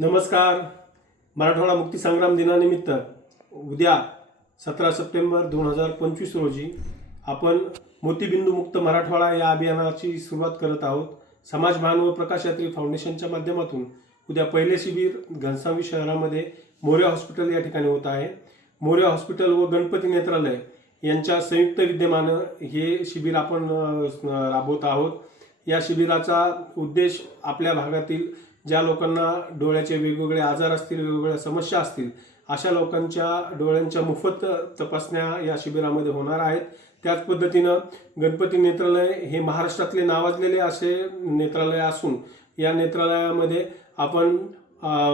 नमस्कार. मराठवाडा मुक्तीसंग्राम दिनानिमित्त उद्या सतरा सप्टेंबर दोन हजार पंचवीस रोजी आपण मोतीबिंदू मुक्त मराठवाडा या अभियानाची सुरुवात करत आहोत. समाजभान व प्रकाश यात्री फाउंडेशनच्या माध्यमातून उद्या पहिले शिबिर घनसावी शहरामध्ये मोरे हॉस्पिटल या ठिकाणी होत आहे. मोरे हॉस्पिटल व गणपती नेत्रालय यांच्या संयुक्त विद्यमानं हे शिबिर आपण राबवत आहोत. या शिबिराचा उद्देश आपल्या भागातील ज्या लोकांना डोळ्याचे वेगवेगळे आजार असतील वेगवेगळ्या समस्या असतील अशा लोकांच्या डोळ्यांच्या मोफत तपासण्या या शिबिरामध्ये होणार आहेत. त्याच पद्धतीनं गणपती नेत्रालय हे महाराष्ट्रातले नावाजलेले असे नेत्रालय असून या नेत्रालयामध्ये आपण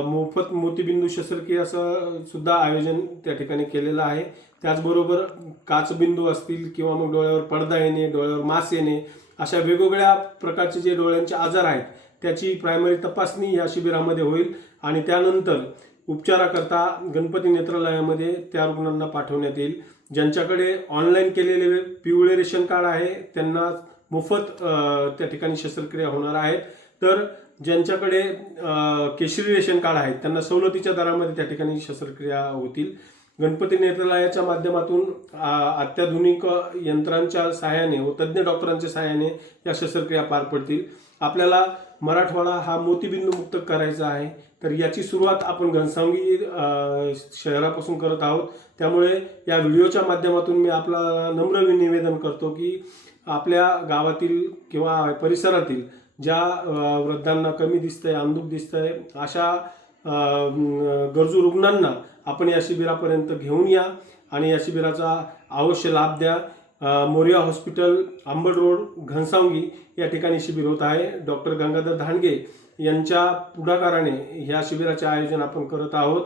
मोफत मोतीबिंदू शस्त्रक्रियाचं सुद्धा आयोजन त्या ठिकाणी केलेलं आहे. त्याचबरोबर काचबिंदू असतील किंवा मग डोळ्यावर पडदा येणे डोळ्यावर मास येणे अशा वेगवेगळ्या प्रकारचे जे डोळ्यांचे आजार आहेत त्याची प्रायमरी तपासणी या शिबिरामध्ये होईल आणि त्यानंतर उपचाराकरता गणपती नेत्रालयामध्ये त्या रुग्णांना पाठवण्यात येईल. ज्यांच्याकडे ऑनलाईन केलेले पिवळे रेशन कार्ड आहे त्यांना मोफत त्या ठिकाणी शस्त्रक्रिया होणार आहेत. तर ज्यांच्याकडे केशरी रेशन कार्ड आहेत त्यांना सवलतीच्या दरामध्ये त्या ठिकाणी शस्त्रक्रिया होतील. गणपती नेत्रालयाच्या माध्यमातून अत्याधुनिक यंत्रांच्या सहाय्याने व तज्ज्ञ डॉक्टरांच्या सहाय्याने या शस्त्रक्रिया पार पडतील. आपल्याला मराठवाडा हा मोतीबिंदू मुक्त करायचा आहे. तर याची सुरुवात आपण घनसावंगी शहरापासून करत आहोत. त्यामुळे या व्हिडिओच्या माध्यमातून मी आपला नम्र निवेदन करतो की आपल्या गावातील किंवा परिसरातील ज्या वृद्धांना कमी दिसतंय अंधुक दिसतंय अशा गरजू रुग्णांना आपण या शिबिरापर्यंत घेऊन या आणि या शिबिराचा अवश्य लाभ द्या. मोरिया हॉस्पिटल आंबड रोड घनसावंगी या ठिकाणी शिबिर होत आहे. डॉक्टर गंगाधर धांडगे यांच्या पुढाकाराने ह्या शिबिराचे आयोजन आपण करत आहोत.